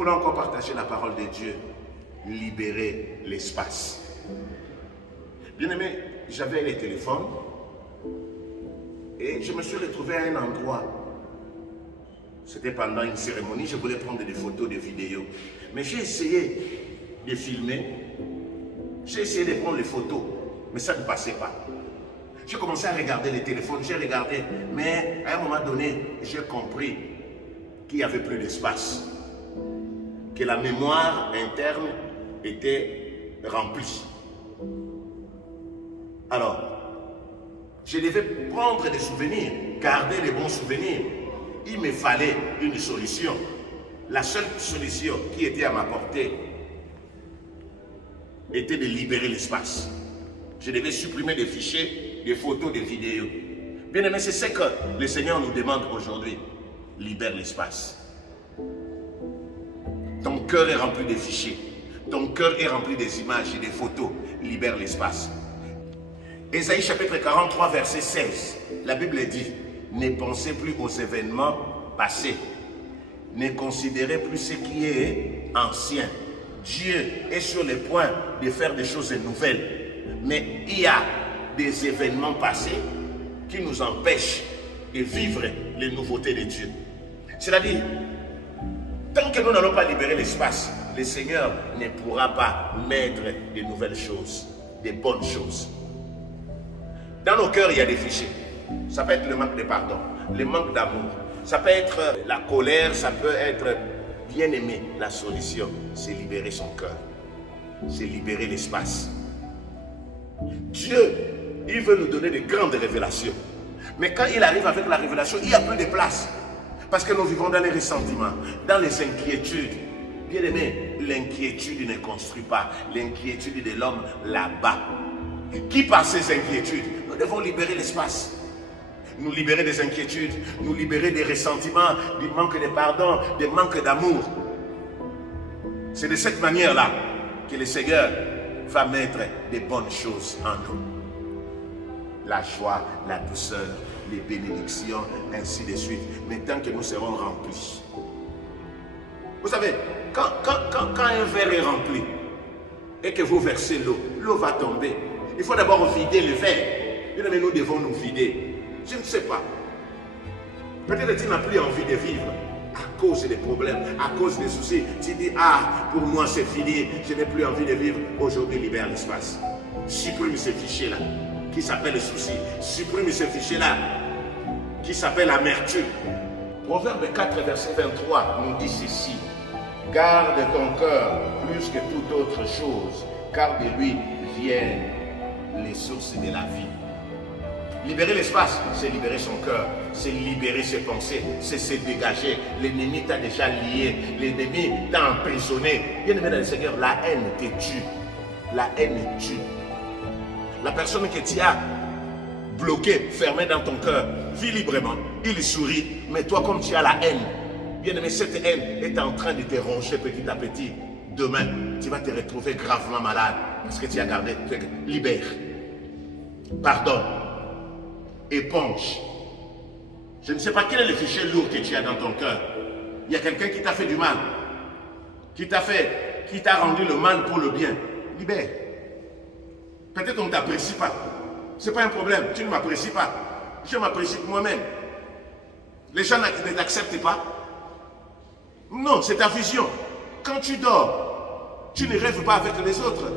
voulons encore partager la parole de Dieu. Libérer l'espace. Bien-aimé, j'avais les téléphones et je me suis retrouvé à un endroit. C'était pendant une cérémonie, je voulais prendre des photos, des vidéos. Mais j'ai essayé de filmer, j'ai essayé de prendre les photos, mais ça ne passait pas. J'ai commencé à regarder les téléphones, j'ai regardé, mais à un moment donné, j'ai compris qu'il n'y avait plus d'espace, que la mémoire interne était remplie. Alors, je devais prendre des souvenirs, garder les bons souvenirs. Il me fallait une solution. La seule solution qui était à ma portée était de libérer l'espace. Je devais supprimer des fichiers, des photos, des vidéos. Bien aimé, c'est ce que le Seigneur nous demande aujourd'hui. Libère l'espace. Ton cœur est rempli de fichiers. Ton cœur est rempli des images et des photos. Libère l'espace. Ésaïe chapitre 43, verset 16. La Bible dit, ne pensez plus aux événements passés. Ne considérez plus ce qui est ancien. Dieu est sur le point de faire des choses nouvelles. Mais il y a des événements passés qui nous empêchent de vivre les nouveautés de Dieu. C'est-à-dire, tant que nous n'allons pas libérer l'espace, le Seigneur ne pourra pas mettre de nouvelles choses, de bonnes choses. Dans nos cœurs, il y a des fichiers. Ça peut être le manque de pardon, le manque d'amour. Ça peut être la colère, ça peut être bien aimé. La solution, c'est libérer son cœur. C'est libérer l'espace. Dieu, il veut nous donner de grandes révélations. Mais quand il arrive avec la révélation, il n'y a plus de place. Parce que nous vivons dans les ressentiments, dans les inquiétudes. Bien aimé, l'inquiétude ne construit pas. L'inquiétude de l'homme là-bas. Qui par ces inquiétudes, nous devons libérer l'espace. Nous libérer des inquiétudes, nous libérer des ressentiments, du manque de pardon, du manque d'amour. C'est de cette manière-là que le Seigneur va mettre des bonnes choses en nous. La joie, la douceur, les bénédictions, ainsi de suite. Mais tant que nous serons remplis. Vous savez, quand un verre est rempli et que vous versez l'eau, l'eau va tomber. Il faut d'abord vider le verre. Mais nous devons nous vider. Je ne sais pas. Peut-être que tu n'as plus envie de vivre à cause des problèmes, à cause des soucis. Tu dis, ah, pour moi c'est fini, je n'ai plus envie de vivre. Aujourd'hui, libère l'espace. Supprime ce fichier-là qui s'appelle le souci. Supprime ce fichier-là qui s'appelle amertume. Proverbe 4, verset 23 nous dit ceci. Garde ton cœur plus que toute autre chose, car de lui viennent les sources de la vie. Libérer l'espace, c'est libérer son cœur, c'est libérer ses pensées, c'est se dégager. L'ennemi t'a déjà lié, l'ennemi t'a emprisonné. Bien aimé dans le Seigneur, la haine te tue. La haine tue. La personne que tu as bloquée, fermée dans ton cœur, vit librement, il sourit, mais toi comme tu as la haine, bien aimé, cette haine est en train de te ronger petit à petit. Demain, tu vas te retrouver gravement malade parce que tu as gardé. Libère. Pardonne. Éponge. Je ne sais pas quel est le fichier lourd que tu as dans ton cœur. Il y a quelqu'un qui t'a fait du mal, qui t'a rendu le mal pour le bien. Libère. Peut-être qu'on ne t'apprécie pas. Ce n'est pas un problème, tu ne m'apprécies pas. Je m'apprécie moi-même. Les gens ne t'acceptent pas. Non, c'est ta vision. Quand tu dors, tu ne rêves pas avec les autres.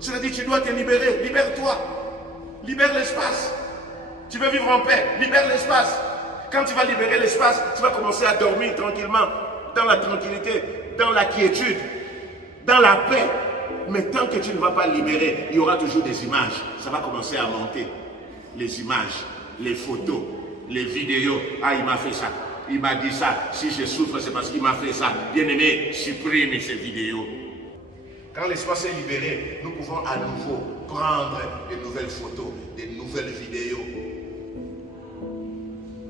C'est-à-dire que tu dois te libérer. Libère-toi. Libère l'espace. Tu veux vivre en paix, libère l'espace. Quand tu vas libérer l'espace, tu vas commencer à dormir tranquillement, dans la tranquillité, dans la quiétude, dans la paix. Mais tant que tu ne vas pas libérer, il y aura toujours des images. Ça va commencer à monter. Les images, les photos, les vidéos. Ah, il m'a fait ça. Il m'a dit ça. Si je souffre, c'est parce qu'il m'a fait ça. Bien-aimé, supprime ces vidéos. Quand l'espace est libéré, nous pouvons à nouveau prendre de nouvelles photos, de nouvelles vidéos.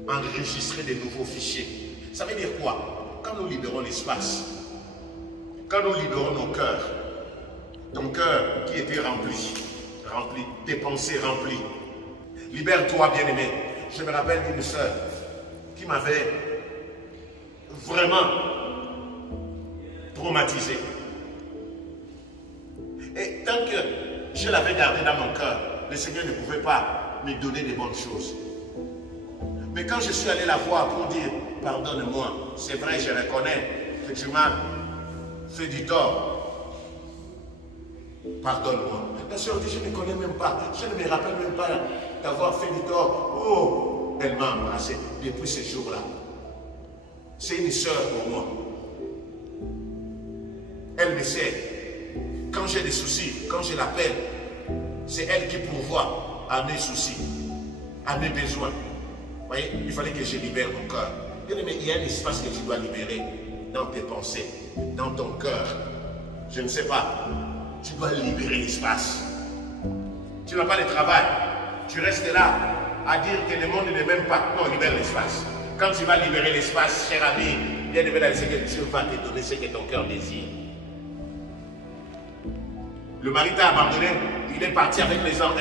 Enregistrer de nouveaux fichiers. Ça veut dire quoi? Quand nous libérons l'espace, quand nous libérons nos cœurs, ton cœur qui était rempli, tes pensées remplies, libère-toi, bien-aimé. Je me rappelle d'une sœur qui m'avait vraiment traumatisé. Et tant que je l'avais gardé dans mon cœur, le Seigneur ne pouvait pas me donner de bonnes choses. Mais quand je suis allé la voir pour dire, pardonne-moi, c'est vrai, je reconnais que tu m'as fait du tort. Pardonne-moi. La soeur dit, je ne connais même pas, je ne me rappelle même pas d'avoir fait du tort. Oh, elle m'a embrassé depuis ce jour-là. C'est une soeur pour moi. Elle me sait. Quand j'ai des soucis, quand je l'appelle, c'est elle qui pourvoit à mes soucis, à mes besoins. Vous voyez, il fallait que je libère mon cœur. Mais il y a un espace que tu dois libérer dans tes pensées, dans ton cœur. Je ne sais pas. Tu dois libérer l'espace. Tu n'as pas de travail. Tu restes là à dire que le monde ne m'aime pas. Non, libère l'espace. Quand tu vas libérer l'espace, cher ami, bien évidemment, dans le Seigneur, Dieu va te donner ce que ton cœur désire. Le mari t'a abandonné, il est parti avec les enfants,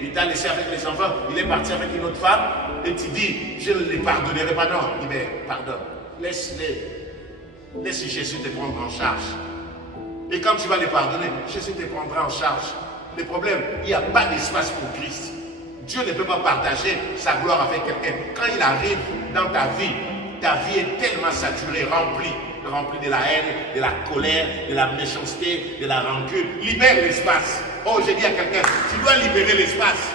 il t'a laissé avec les enfants, il est parti avec une autre femme, et tu dis, je ne les pardonnerai pas. Non, il dit, pardonne, laisse-les. Laisse Jésus te prendre en charge. Et quand tu vas les pardonner, Jésus te prendra en charge. Le problème, il n'y a pas d'espace pour Christ. Dieu ne peut pas partager sa gloire avec quelqu'un. Quand il arrive dans ta vie est tellement saturée, remplie de la haine, de la colère, de la méchanceté, de la rancune. Libère l'espace. Oh, j'ai dit à quelqu'un, tu dois libérer l'espace.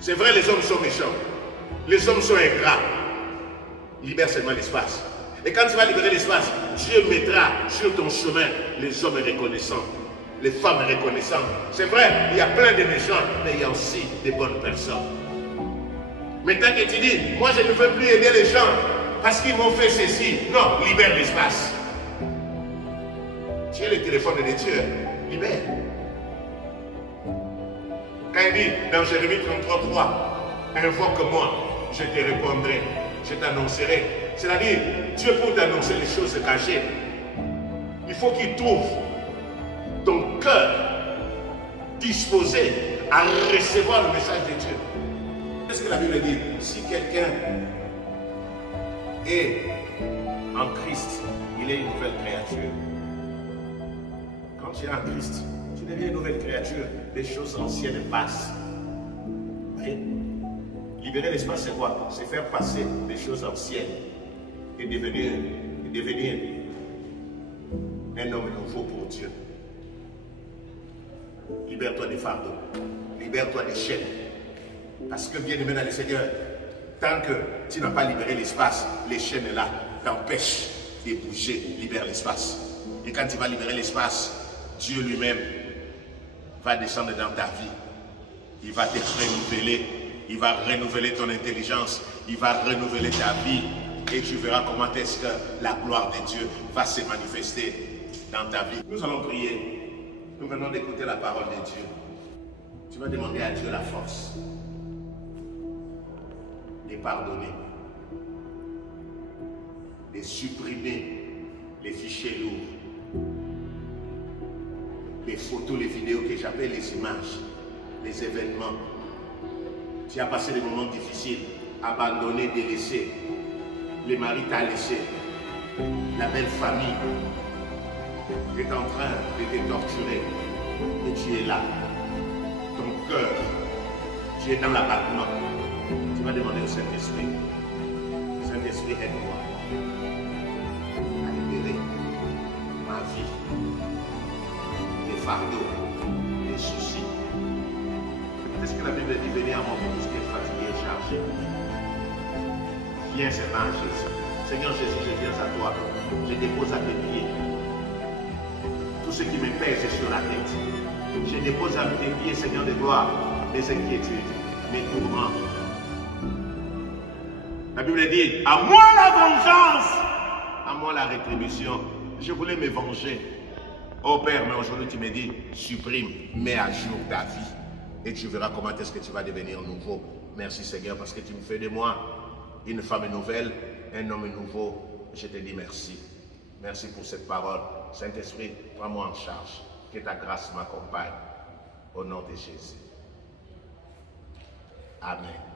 C'est vrai, les hommes sont méchants. Les hommes sont ingrats. Libère seulement l'espace. Et quand tu vas libérer l'espace, Dieu mettra sur ton chemin les hommes reconnaissants, les femmes reconnaissantes. C'est vrai, il y a plein de méchants, mais il y a aussi des bonnes personnes. Maintenant que tu dis, moi je ne veux plus aider les gens parce qu'ils m'ont fait ceci. Non, libère l'espace. Tu as le téléphone de Dieu, libère. Quand il dit dans Jérémie 33:3, invoque-moi, je te répondrai, je t'annoncerai. C'est-à-dire, Dieu pour t'annoncer les choses cachées, il faut qu'il trouve ton cœur disposé à recevoir le message de Dieu. Qu'est-ce que la Bible dit? Si quelqu'un est en Christ, il est une nouvelle créature. Quand tu es en Christ, tu deviens une nouvelle créature. Les choses anciennes passent. Vous voyez? Libérer l'espace, c'est quoi? C'est faire passer les choses anciennes et devenir un homme nouveau pour Dieu. Libère-toi des fardeaux. Libère-toi des chaînes. Parce que bien aimé dans le Seigneur, tant que tu n'as pas libéré l'espace, les chaînes là t'empêchent de bouger. Libère l'espace. Et quand tu vas libérer l'espace, Dieu lui-même va descendre dans ta vie. Il va te renouveler. Il va renouveler ton intelligence. Il va renouveler ta vie. Et tu verras comment est-ce que la gloire de Dieu va se manifester dans ta vie. Nous allons prier. Nous venons d'écouter la parole de Dieu. Tu vas demander à Dieu la force de pardonner, de supprimer les fichiers lourds, les photos, les vidéos que j'appelle les images, les événements. Tu as passé des moments difficiles, abandonné, délaissé. Le mari t'a laissé, la belle famille est en train de te torturer et tu es là. Ton cœur, tu es dans l'abattement. Tu vas demander au Saint-Esprit. Saint-Esprit, aide-moi à libérer ma vie des fardeaux, des soucis. Est-ce que la Bible dit venez à moi pour tout ce qui est fatigué et chargé? Viens seulement à Jésus. Seigneur Jésus, je viens à toi. Je dépose à tes pieds tout ce qui me pèse sur la tête. Je dépose à tes pieds, Seigneur de gloire, mes inquiétudes, mes tourments. La Bible dit, à moi la vengeance, à moi la rétribution. Je voulais me venger. Oh Père, mais aujourd'hui tu me dis, supprime, mets à jour ta vie. Et tu verras comment est-ce que tu vas devenir nouveau. Merci Seigneur, parce que tu me fais de moi une femme nouvelle, un homme nouveau. Je te dis merci. Merci pour cette parole. Saint-Esprit, prends-moi en charge. Que ta grâce m'accompagne. Au nom de Jésus. Amen.